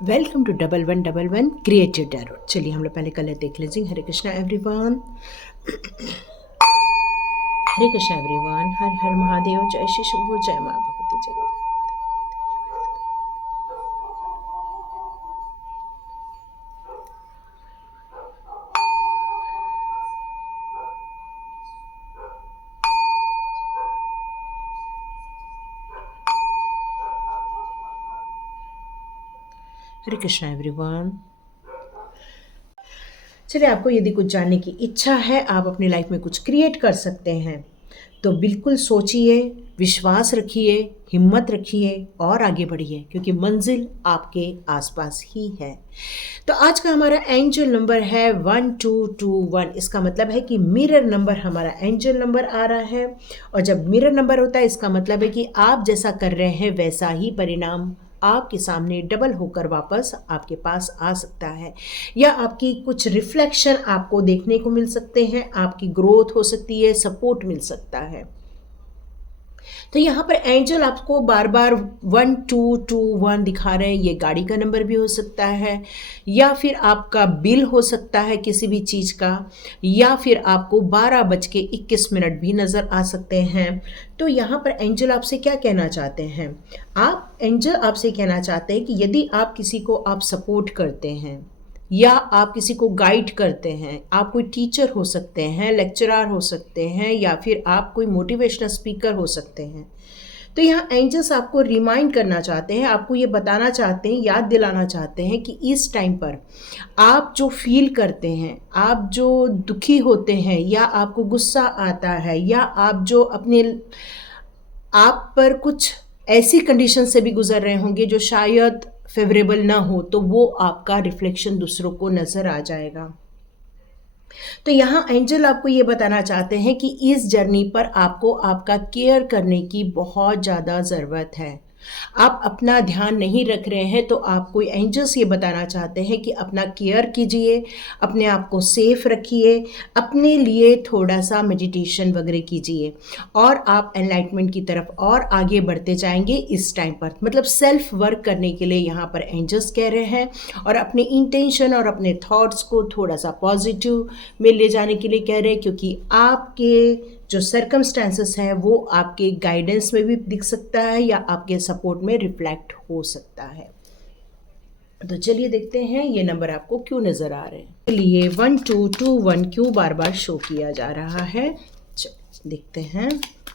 Welcome to 1111 creative tarot. चलिए हम लोग पहले कर लेते हैं क्लेंजिंग। हरे कृष्णा एवरीवन, हरे कृष्णा एवरीवन, हर हर महादेव, जय श्री शंभू, जय माँ भगवती, जय। हरे कृष्णा एवरीवन। चलिए, आपको यदि कुछ जानने की इच्छा है, आप अपनी लाइफ में कुछ क्रिएट कर सकते हैं, तो बिल्कुल सोचिए, विश्वास रखिए, हिम्मत रखिए और आगे बढ़िए, क्योंकि मंजिल आपके आसपास ही है। तो आज का हमारा एंजल नंबर है 1221। इसका मतलब है कि मिरर नंबर हमारा एंजल नंबर आ रहा है। और जब मिरर नंबर होता है, इसका मतलब है कि आप जैसा कर रहे हैं वैसा ही परिणाम आपके सामने डबल होकर वापस आपके पास आ सकता है, या आपकी कुछ रिफ्लेक्शन आपको देखने को मिल सकते हैं, आपकी ग्रोथ हो सकती है, सपोर्ट मिल सकता है। तो यहाँ पर एंजल आपको बार बार 1221 दिखा रहे हैं। ये गाड़ी का नंबर भी हो सकता है, या फिर आपका बिल हो सकता है किसी भी चीज़ का, या फिर आपको 12:21 भी नज़र आ सकते हैं। तो यहाँ पर एंजल आपसे क्या कहना चाहते हैं? एंजल आपसे कहना चाहते हैं कि यदि आप किसी को आप सपोर्ट करते हैं, या आप किसी को गाइड करते हैं, आप कोई टीचर हो सकते हैं, लेक्चरर हो सकते हैं, या फिर आप कोई मोटिवेशनल स्पीकर हो सकते हैं, तो यहाँ एंजल्स आपको रिमाइंड करना चाहते हैं, आपको ये बताना चाहते हैं, याद दिलाना चाहते हैं कि इस टाइम पर आप जो फील करते हैं, आप जो दुखी होते हैं, या आपको गुस्सा आता है, या आप जो अपने आप पर कुछ ऐसी कंडीशन से भी गुजर रहे होंगे जो शायद फेवरेबल ना हो, तो वो आपका रिफ्लेक्शन दूसरों को नज़र आ जाएगा। तो यहाँ एंजल आपको ये बताना चाहते हैं कि इस जर्नी पर आपको आपका केयर करने की बहुत ज़्यादा ज़रूरत है। आप अपना ध्यान नहीं रख रहे हैं, तो आपको एंजल्स ये बताना चाहते हैं कि अपना केयर कीजिए, अपने आप को सेफ रखिए, अपने लिए थोड़ा सा मेडिटेशन वगैरह कीजिए, और आप एनलाइटमेंट की तरफ और आगे बढ़ते जाएंगे इस टाइम पर। मतलब सेल्फ वर्क करने के लिए यहाँ पर एंजल्स कह रहे हैं, और अपने इंटेंशन और अपने थॉट्स को थोड़ा सा पॉजिटिव में ले जाने के लिए कह रहे हैं, क्योंकि आपके जो सर्कमस्टेंसेस हैं वो आपके गाइडेंस में भी दिख सकता है, या आपके सपोर्ट में रिफ्लेक्ट हो सकता है। तो चलिए देखते हैं ये नंबर आपको क्यों नज़र आ रहे हैं। चलिए 1221 क्यों बार बार शो किया जा रहा है, देखते हैं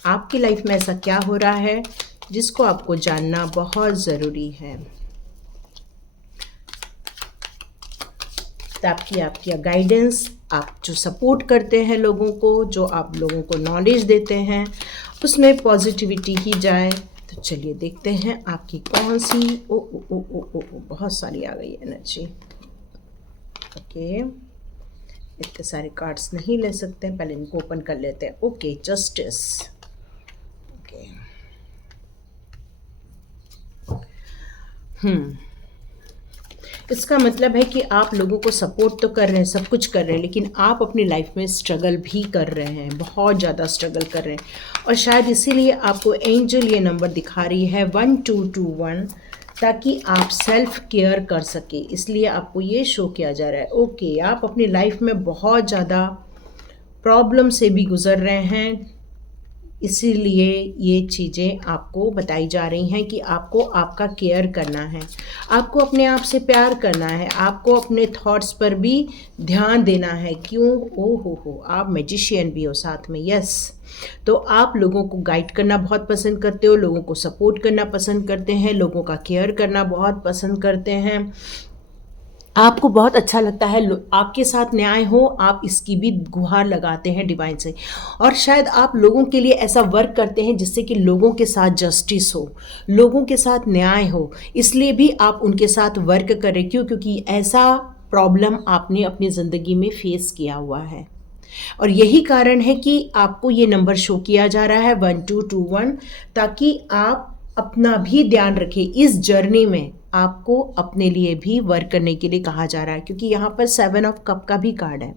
आपकी लाइफ में ऐसा क्या हो रहा है जिसको आपको जानना बहुत ज़रूरी है। तो आपकी गाइडेंस, आप जो सपोर्ट करते हैं लोगों को, जो आप लोगों को नॉलेज देते हैं, उसमें पॉजिटिविटी ही जाए। तो चलिए देखते हैं आपकी कौन सी ओ ओ ओ ओ ओ, ओ बहुत सारी आ गई एनर्जी। ओके, इतने सारे कार्ड्स नहीं ले सकते, पहले इनको ओपन कर लेते हैं। Okay, justice. ओके, इसका मतलब है कि आप लोगों को सपोर्ट तो कर रहे हैं, सब कुछ कर रहे हैं, लेकिन आप अपनी लाइफ में स्ट्रगल भी कर रहे हैं, बहुत ज़्यादा स्ट्रगल कर रहे हैं। और शायद इसीलिए आपको एंजल ये नंबर दिखा रही है 1221, ताकि आप सेल्फ केयर कर सके, इसलिए आपको ये शो किया जा रहा है। ओके, आप अपनी लाइफ में बहुत ज़्यादा प्रॉब्लम से भी गुजर रहे हैं, इसीलिए ये चीज़ें आपको बताई जा रही हैं कि आपको आपका केयर करना है, आपको अपने आप से प्यार करना है, आपको अपने थॉट्स पर भी ध्यान देना है। क्यों? ओ हो, आप मैजिशियन भी हो साथ में। यस, तो आप लोगों को गाइड करना बहुत पसंद करते हो, लोगों को सपोर्ट करना पसंद करते हैं, लोगों का केयर करना बहुत पसंद करते हैं। आपको बहुत अच्छा लगता है आपके साथ न्याय हो, आप इसकी भी गुहार लगाते हैं डिवाइन से। और शायद आप लोगों के लिए ऐसा वर्क करते हैं जिससे कि लोगों के साथ जस्टिस हो, लोगों के साथ न्याय हो, इसलिए भी आप उनके साथ वर्क करें। क्योंकि ऐसा प्रॉब्लम आपने अपनी ज़िंदगी में फेस किया हुआ है, और यही कारण है कि आपको ये नंबर शो किया जा रहा है 1221, ताकि आप अपना भी ध्यान रखें। इस जर्नी में आपको अपने लिए भी वर्क करने के लिए कहा जा रहा है, क्योंकि यहाँ पर 7 ऑफ कप का भी कार्ड है,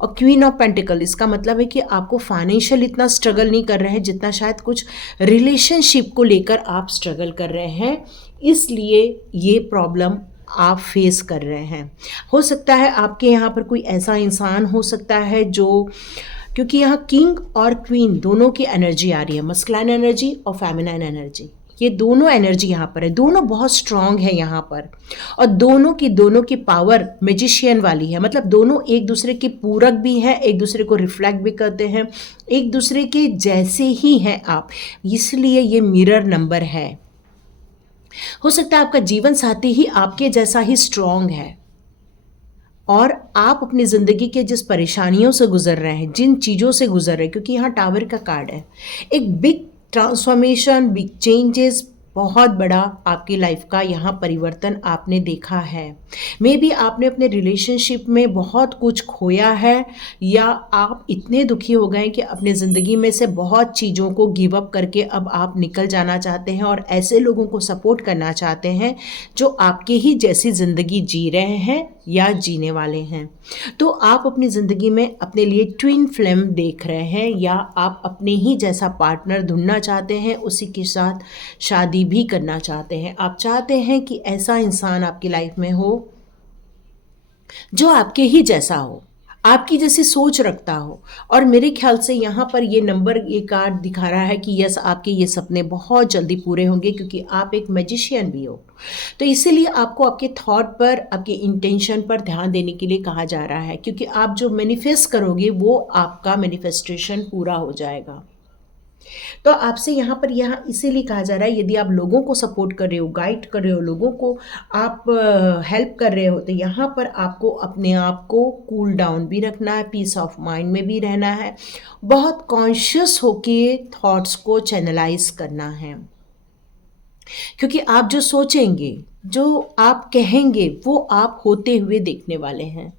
और क्वीन ऑफ पेंटिकल। इसका मतलब है कि आपको फाइनेंशियल इतना स्ट्रगल नहीं कर रहे हैं जितना शायद कुछ रिलेशनशिप को लेकर आप स्ट्रगल कर रहे हैं, इसलिए ये प्रॉब्लम आप फेस कर रहे हैं। हो सकता है आपके यहाँ पर कोई ऐसा इंसान हो सकता है जो, क्योंकि यहाँ किंग और क्वीन दोनों की एनर्जी आ रही है, मस्कुलाइन एनर्जी और फेमिनाइन एनर्जी, ये दोनों एनर्जी यहाँ पर है, दोनों बहुत स्ट्रांग है यहाँ पर। और दोनों की पावर मैजिशियन वाली है, मतलब दोनों एक दूसरे के पूरक भी हैं, एक दूसरे को रिफ्लेक्ट भी करते हैं, एक दूसरे के जैसे ही हैं आप, इसलिए ये मिरर नंबर है। हो सकता है आपका जीवन साथी ही आपके जैसा ही स्ट्रांग है, और आप अपनी ज़िंदगी के जिस परेशानियों से गुजर रहे हैं, जिन चीज़ों से गुजर रहे हैं, क्योंकि यहाँ टावर का कार्ड है, एक बिग ट्रांसफॉर्मेशन, बिग चेंजेस, बहुत बड़ा आपकी लाइफ का यहाँ परिवर्तन आपने देखा है। मे बी आपने अपने रिलेशनशिप में बहुत कुछ खोया है, या आप इतने दुखी हो गए कि अपने ज़िंदगी में से बहुत चीज़ों को गिव अप करके अब आप निकल जाना चाहते हैं और ऐसे लोगों को सपोर्ट करना चाहते हैं जो आपके ही जैसी ज़िंदगी जी रहे हैं या जीने वाले हैं। तो आप अपनी ज़िंदगी में अपने लिए ट्विन फ्लेम देख रहे हैं, या आप अपने ही जैसा पार्टनर ढूंढना चाहते हैं, उसी के साथ शादी भी करना चाहते हैं। आप चाहते हैं कि ऐसा इंसान आपकी लाइफ में हो जो आपके ही जैसा हो, आपकी जैसी सोच रखता हो। और मेरे ख्याल से यहाँ पर ये नंबर, ये कार्ड दिखा रहा है कि यस, आपके ये सपने बहुत जल्दी पूरे होंगे, क्योंकि आप एक मैजिशियन भी हो। तो इसीलिए आपको आपके थॉट पर, आपके इंटेंशन पर ध्यान देने के लिए कहा जा रहा है, क्योंकि आप जो मैनिफेस्ट करोगे वो आपका मैनिफेस्टेशन पूरा हो जाएगा। तो आपसे यहाँ पर इसीलिए कहा जा रहा है, यदि आप लोगों को सपोर्ट कर रहे हो, गाइड कर रहे हो, लोगों को आप हेल्प कर रहे हो, तो यहाँ पर आपको अपने आप को कूल डाउन भी रखना है, पीस ऑफ माइंड में भी रहना है, बहुत कॉन्शियस होके थॉट्स को चैनलाइज करना है। क्योंकि आप जो सोचेंगे, जो आप कहेंगे, वो आप होते हुए देखने वाले हैं।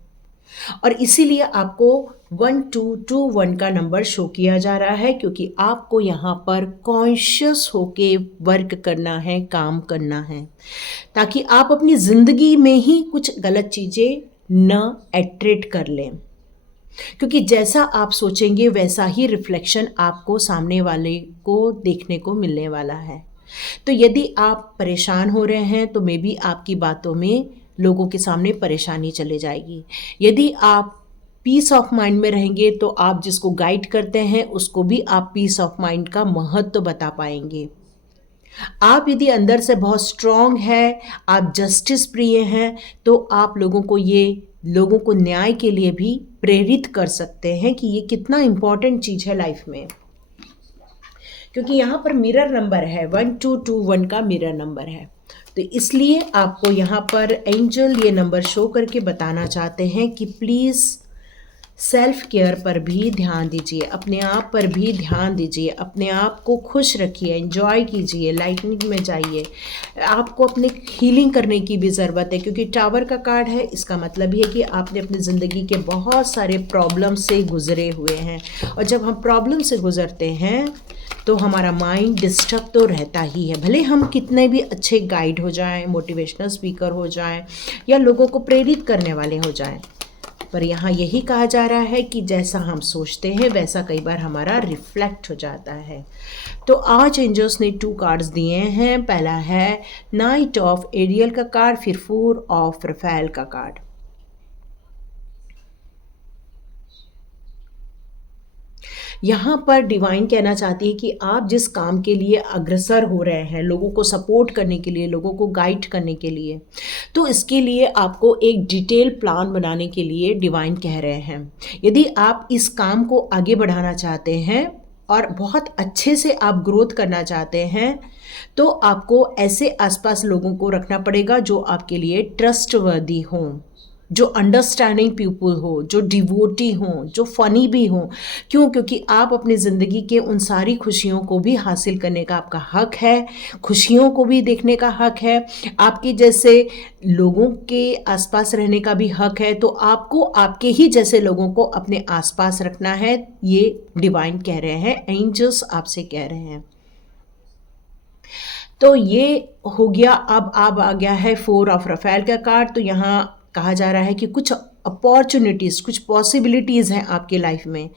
और इसीलिए आपको 1221 का नंबर शो किया जा रहा है, क्योंकि आपको यहाँ पर कॉन्शियस होके वर्क करना है, काम करना है, ताकि आप अपनी ज़िंदगी में ही कुछ गलत चीज़ें न अट्रैक्ट कर लें। क्योंकि जैसा आप सोचेंगे वैसा ही रिफ्लेक्शन आपको सामने वाले को देखने को मिलने वाला है। तो यदि आप परेशान हो रहे हैं तो मे बी आपकी बातों में लोगों के सामने परेशानी चले जाएगी। यदि आप पीस ऑफ माइंड में रहेंगे तो आप जिसको गाइड करते हैं उसको भी आप पीस ऑफ माइंड का महत्व बता पाएंगे। आप यदि अंदर से बहुत स्ट्रांग है, आप जस्टिस प्रिय हैं, तो आप लोगों को न्याय के लिए भी प्रेरित कर सकते हैं कि ये कितना इम्पॉर्टेंट चीज़ है लाइफ में। क्योंकि यहाँ पर मिरर नंबर है, 1221 का मिरर नंबर है, तो इसलिए आपको यहाँ पर एंजल ये नंबर शो करके बताना चाहते हैं कि प्लीज़ सेल्फ केयर पर भी ध्यान दीजिए, अपने आप पर भी ध्यान दीजिए, अपने आप को खुश रखिए, एंजॉय कीजिए, लाइटनिंग में जाइए। आपको अपने हीलिंग करने की भी ज़रूरत है, क्योंकि टावर का कार्ड है, इसका मतलब ये है कि आपने अपनी ज़िंदगी के बहुत सारे प्रॉब्लम से गुजरे हुए हैं, और जब हम प्रॉब्लम से गुजरते हैं तो हमारा माइंड डिस्टर्ब तो रहता ही है। भले हम कितने भी अच्छे गाइड हो जाएं, मोटिवेशनल स्पीकर हो जाएं, या लोगों को प्रेरित करने वाले हो जाएं, पर यहाँ यही कहा जा रहा है कि जैसा हम सोचते हैं वैसा कई बार हमारा रिफ्लेक्ट हो जाता है। तो आज एंजल्स ने 2 कार्ड्स दिए हैं। पहला है नाइट ऑफ एरियल का कार्ड, फिर 4 ऑफ रफेल का कार्ड। यहाँ पर डिवाइन कहना चाहती है कि आप जिस काम के लिए अग्रसर हो रहे हैं, लोगों को सपोर्ट करने के लिए, लोगों को गाइड करने के लिए, तो इसके लिए आपको एक डिटेल प्लान बनाने के लिए डिवाइन कह रहे हैं। यदि आप इस काम को आगे बढ़ाना चाहते हैं और बहुत अच्छे से आप ग्रोथ करना चाहते हैं, तो आपको ऐसे आसपास लोगों को रखना पड़ेगा जो आपके लिए ट्रस्टवर्दी हों, जो अंडरस्टैंडिंग पीपल हो, जो डिवोटी हों, जो फ़नी भी हों। क्यों? क्योंकि आप अपनी ज़िंदगी के उन सारी खुशियों को भी हासिल करने का आपका हक है, खुशियों को भी देखने का हक है, आपके जैसे लोगों के आसपास रहने का भी हक है। तो आपको आपके ही जैसे लोगों को अपने आसपास रखना है, ये डिवाइन कह रहे हैं, एंजल्स आपसे कह रहे हैं। तो ये हो गया। अब आ गया है 4 ऑफ रफेल का कार्ड। तो यहाँ कहा जा रहा है कि कुछ अपॉर्चुनिटीज़, कुछ पॉसिबिलिटीज़ हैं आपके लाइफ में,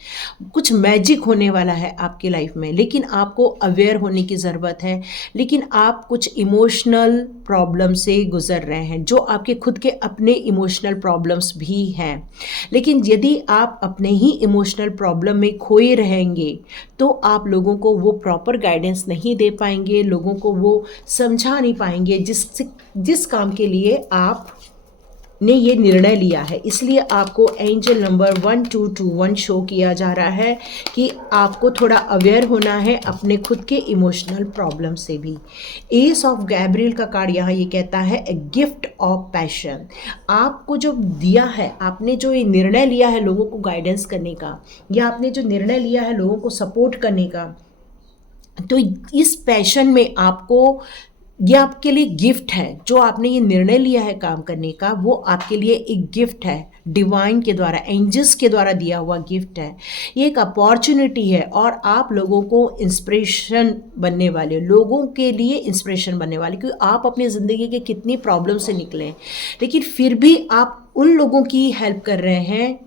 कुछ मैजिक होने वाला है आपके लाइफ में, लेकिन आपको अवेयर होने की ज़रूरत है। लेकिन आप कुछ इमोशनल प्रॉब्लम से गुज़र रहे हैं, जो आपके खुद के अपने इमोशनल प्रॉब्लम्स भी हैं। लेकिन यदि आप अपने ही इमोशनल प्रॉब्लम में खोए रहेंगे तो आप लोगों को वो प्रॉपर गाइडेंस नहीं दे पाएंगे, लोगों को वो समझा नहीं पाएंगे जिस काम के लिए आप ने ये निर्णय लिया है। इसलिए आपको एंजल नंबर 1221 शो किया जा रहा है कि आपको थोड़ा अवेयर होना है अपने खुद के इमोशनल प्रॉब्लम से भी। एस ऑफ गैब्रियल का कार्ड यहाँ ये कहता है ए गिफ्ट ऑफ पैशन। आपको जो दिया है, आपने जो ये निर्णय लिया है लोगों को गाइडेंस करने का, या आपने जो निर्णय लिया है लोगों को सपोर्ट करने का, तो इस पैशन में आपको, ये आपके लिए गिफ्ट है। जो आपने ये निर्णय लिया है काम करने का, वो आपके लिए एक गिफ्ट है, डिवाइन के द्वारा, एंजल्स के द्वारा दिया हुआ गिफ्ट है। ये एक अपॉर्चुनिटी है और आप लोगों को इंस्पिरेशन बनने वाले, लोगों के लिए इंस्पिरेशन बनने वाले, क्योंकि आप अपनी ज़िंदगी के कितनी प्रॉब्लम से निकले, लेकिन फिर भी आप उन लोगों की हेल्प कर रहे हैं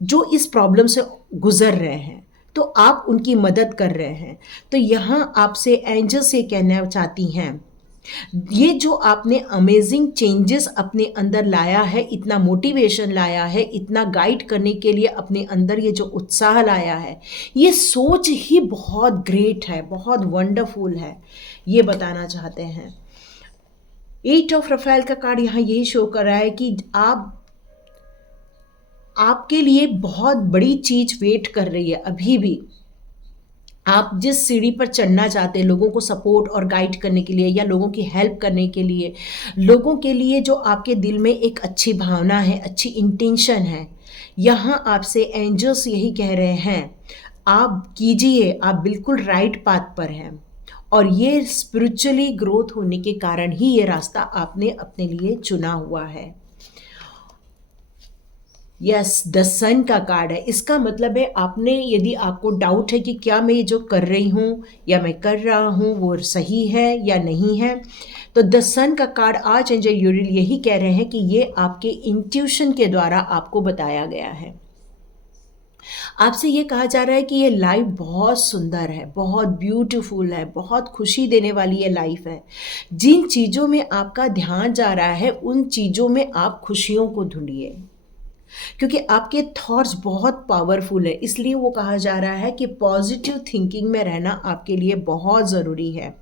जो इस प्रॉब्लम से गुज़र रहे हैं, तो आप उनकी मदद कर रहे हैं। तो यहाँ आपसे एंजल से कहना चाहती हैं, ये जो आपने अमेजिंग चेंजेस अपने अंदर लाया है, इतना मोटिवेशन लाया है, इतना गाइड करने के लिए अपने अंदर ये जो उत्साह लाया है, ये सोच ही बहुत ग्रेट है, बहुत वंडरफुल है, ये बताना चाहते हैं। 8 ऑफ रफेल का कार्ड यहाँ यही शो कर रहा है कि आपके लिए बहुत बड़ी चीज़ वेट कर रही है अभी भी। आप जिस सीढ़ी पर चढ़ना चाहते हैं लोगों को सपोर्ट और गाइड करने के लिए, या लोगों की हेल्प करने के लिए, लोगों के लिए जो आपके दिल में एक अच्छी भावना है, अच्छी इंटेंशन है, यहाँ आपसे एंजल्स यही कह रहे हैं आप कीजिए, आप बिल्कुल राइट पाथ पर हैं। और ये स्पिरिचुअली ग्रोथ होने के कारण ही ये रास्ता आपने अपने लिए चुना हुआ है। यस, द सन का कार्ड है। इसका मतलब है आपने, यदि आपको डाउट है कि क्या मैं ये जो कर रही हूँ या मैं कर रहा हूँ वो सही है या नहीं है, तो द सन का कार्ड आज एंजल यूरिल यही कह रहे हैं कि ये आपके इंट्यूशन के द्वारा आपको बताया गया है। आपसे ये कहा जा रहा है कि ये लाइफ बहुत सुंदर है, बहुत ब्यूटीफुल है, बहुत खुशी देने वाली ये लाइफ है। जिन चीज़ों में आपका ध्यान जा रहा है उन चीज़ों में आप खुशियों को ढूंढिए, क्योंकि आपके थॉट्स बहुत पावरफुल है। इसलिए वो कहा जा रहा है कि पॉजिटिव थिंकिंग में रहना आपके लिए बहुत ज़रूरी है,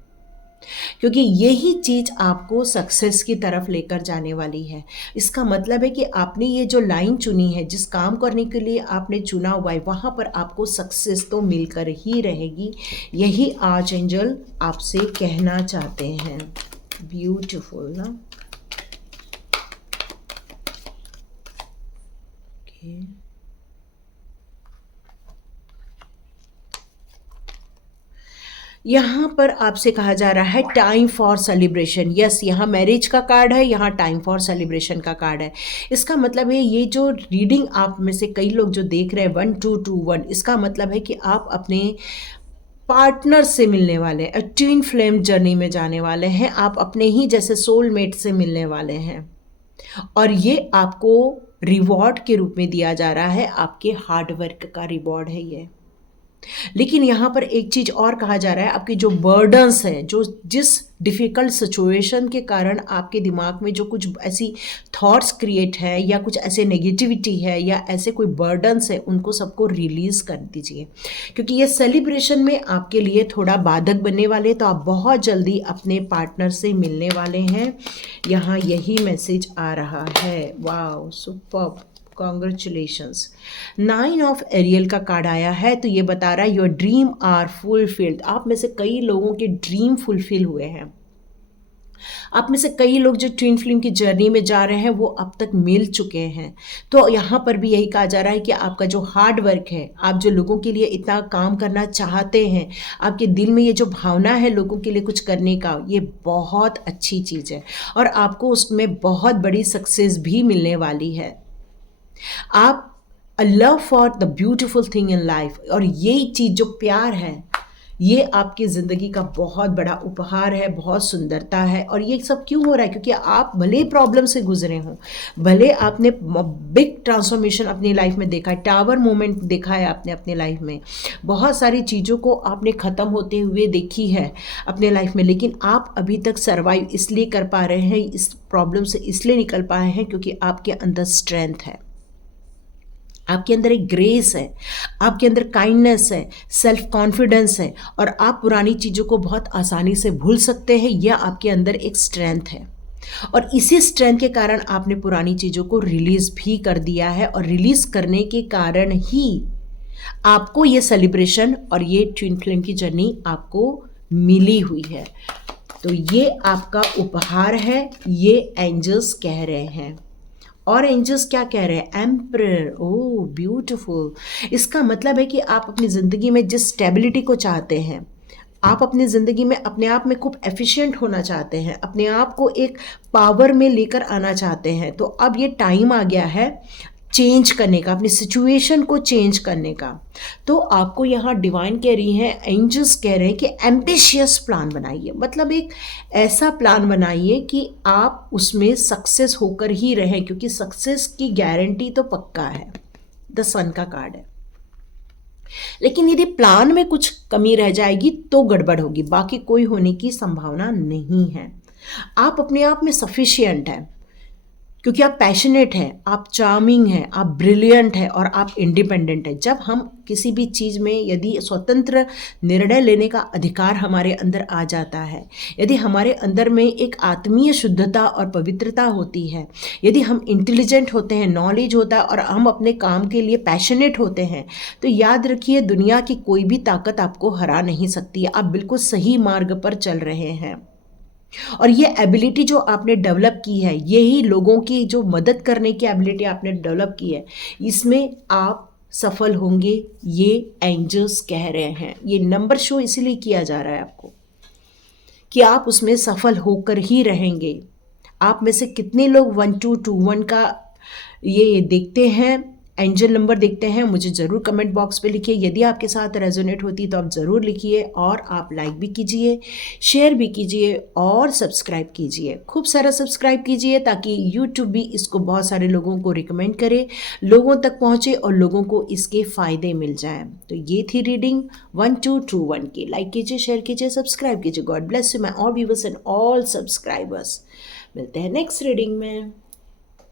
क्योंकि यही चीज़ आपको सक्सेस की तरफ लेकर जाने वाली है। इसका मतलब है कि आपने ये जो लाइन चुनी है, जिस काम करने के लिए आपने चुना हुआ है, वहाँ पर आपको सक्सेस तो मिलकर ही रहेगी। यही आज एंजल आपसे कहना चाहते हैं। ब्यूटीफुल ना। यहाँ पर आपसे कहा जा रहा है टाइम फॉर सेलिब्रेशन। यस, यहाँ मैरिज का कार्ड है, यहाँ टाइम फॉर सेलिब्रेशन का कार्ड है। इसका मतलब है ये जो रीडिंग आप में से कई लोग जो देख रहे हैं 1221, इसका मतलब है कि आप अपने पार्टनर से मिलने वाले हैं, ट्विन फ्लेम जर्नी में जाने वाले हैं, आप अपने ही जैसे सोलमेट से मिलने वाले हैं, और ये आपको रिवॉर्ड के रूप में दिया जा रहा है, आपके हार्डवर्क का रिवॉर्ड है ये। लेकिन यहाँ पर एक चीज़ और कहा जा रहा है, आपकी जो बर्डन्स हैं, जो जिस डिफ़िकल्ट सिचुएशन के कारण आपके दिमाग में जो कुछ ऐसी थॉट्स क्रिएट है, या कुछ ऐसे नेगेटिविटी है, या ऐसे कोई बर्डन्स है, उनको सबको रिलीज़ कर दीजिए, क्योंकि ये सेलिब्रेशन में आपके लिए थोड़ा बाधक बनने वाले, तो आप बहुत जल्दी अपने पार्टनर से मिलने वाले हैं। यहाँ यही मैसेज आ रहा है। Wow, superb, congratulations. 9 of aerial का कार्ड आया है, तो ये बता रहा है योर ड्रीम आर फुलफिल्ड। आप में से कई लोगों के ड्रीम फुलफिल हुए हैं। आप में से कई लोग जो ट्विन फ्लेम की जर्नी में जा रहे हैं वो अब तक मिल चुके हैं। तो यहाँ पर भी यही कहा जा रहा है कि आपका जो हार्ड वर्क है, आप जो लोगों के लिए इतना काम करना चाहते हैं, आपके दिल में ये जो भावना है लोगों के लिए कुछ करने का, ये बहुत अच्छी चीज़ है, और आपको उसमें बहुत बड़ी सक्सेस भी मिलने वाली है। आप a love for the beautiful thing in life, और यही चीज़ जो प्यार है, ये आपकी ज़िंदगी का बहुत बड़ा उपहार है, बहुत सुंदरता है। और ये सब क्यों हो रहा है? क्योंकि आप भले ही प्रॉब्लम से गुजरे हों, भले आपने बिग ट्रांसफॉर्मेशन अपनी लाइफ में देखा है, टावर मोमेंट देखा है आपने अपने लाइफ में, बहुत सारी चीज़ों को आपने ख़त्म होते हुए देखी है अपने लाइफ में, लेकिन आप अभी तक सर्वाइव इसलिए कर पा रहे हैं, इस प्रॉब्लम से इसलिए निकल पाए हैं क्योंकि आपके अंदर स्ट्रेंथ है, आपके अंदर एक ग्रेस है, आपके अंदर काइंडनेस है, सेल्फ कॉन्फिडेंस है, और आप पुरानी चीज़ों को बहुत आसानी से भूल सकते हैं। यह आपके अंदर एक स्ट्रेंथ है, और इसी स्ट्रेंथ के कारण आपने पुरानी चीज़ों को रिलीज़ भी कर दिया है, और रिलीज़ करने के कारण ही आपको ये सेलिब्रेशन और ये ट्विन फ्लेम की जर्नी आपको मिली हुई है। तो ये आपका उपहार है, ये एंजल्स कह रहे हैं। और एंजल्स क्या कह रहे हैं? एम्परर। Oh beautiful. इसका मतलब है कि आप अपनी ज़िंदगी में जिस स्टेबिलिटी को चाहते हैं, आप अपनी ज़िंदगी में अपने आप में खूब एफिशिएंट होना चाहते हैं, अपने आप को एक पावर में लेकर आना चाहते हैं, तो अब ये टाइम आ गया है चेंज करने का, अपनी सिचुएशन को चेंज करने का। तो आपको यहाँ डिवाइन कह रही हैं, एंजल्स कह रहे हैं कि एम्बिशियस प्लान बनाइए, मतलब एक ऐसा प्लान बनाइए कि आप उसमें सक्सेस होकर ही रहें, क्योंकि सक्सेस की गारंटी तो पक्का है, द सन का कार्ड है। लेकिन यदि प्लान में कुछ कमी रह जाएगी तो गड़बड़ होगी, बाकी कोई होने की संभावना नहीं है। आप अपने आप में सफिशिएंट हैं, क्योंकि आप पैशनेट हैं, आप चार्मिंग हैं, आप ब्रिलियंट हैं, और आप इंडिपेंडेंट हैं। जब हम किसी भी चीज़ में यदि स्वतंत्र निर्णय लेने का अधिकार हमारे अंदर आ जाता है, यदि हमारे अंदर में एक आत्मीय शुद्धता और पवित्रता होती है, यदि हम इंटेलिजेंट होते हैं, नॉलेज होता है, और हम अपने काम के लिए पैशनेट होते हैं, तो याद रखिए दुनिया की कोई भी ताकत आपको हरा नहीं सकती। आप बिल्कुल सही मार्ग पर चल रहे हैं, और ये एबिलिटी जो आपने डेवलप की है, यही लोगों की जो मदद करने की एबिलिटी आपने डेवलप की है, इसमें आप सफल होंगे, ये एंजल्स कह रहे हैं। ये नंबर शो इसीलिए किया जा रहा है आपको कि आप उसमें सफल होकर ही रहेंगे। आप में से कितने लोग 1221 का ये देखते हैं, एंजल नंबर देखते हैं, मुझे ज़रूर कमेंट बॉक्स पे लिखिए। यदि आपके साथ रेजोनेट होती तो आप ज़रूर लिखिए, और आप लाइक भी कीजिए, शेयर भी कीजिए, और सब्सक्राइब कीजिए, खूब सारा सब्सक्राइब कीजिए, ताकि यूट्यूब भी इसको बहुत सारे लोगों को रिकमेंड करे, लोगों तक पहुँचे और लोगों को इसके फ़ायदे मिल जाएँ। तो ये थी रीडिंग 1221 की। लाइक कीजिए, शेयर कीजिए, सब्सक्राइब कीजिए। God bless you my all viewers and all subscribers. मिलते हैं नेक्स्ट रीडिंग में।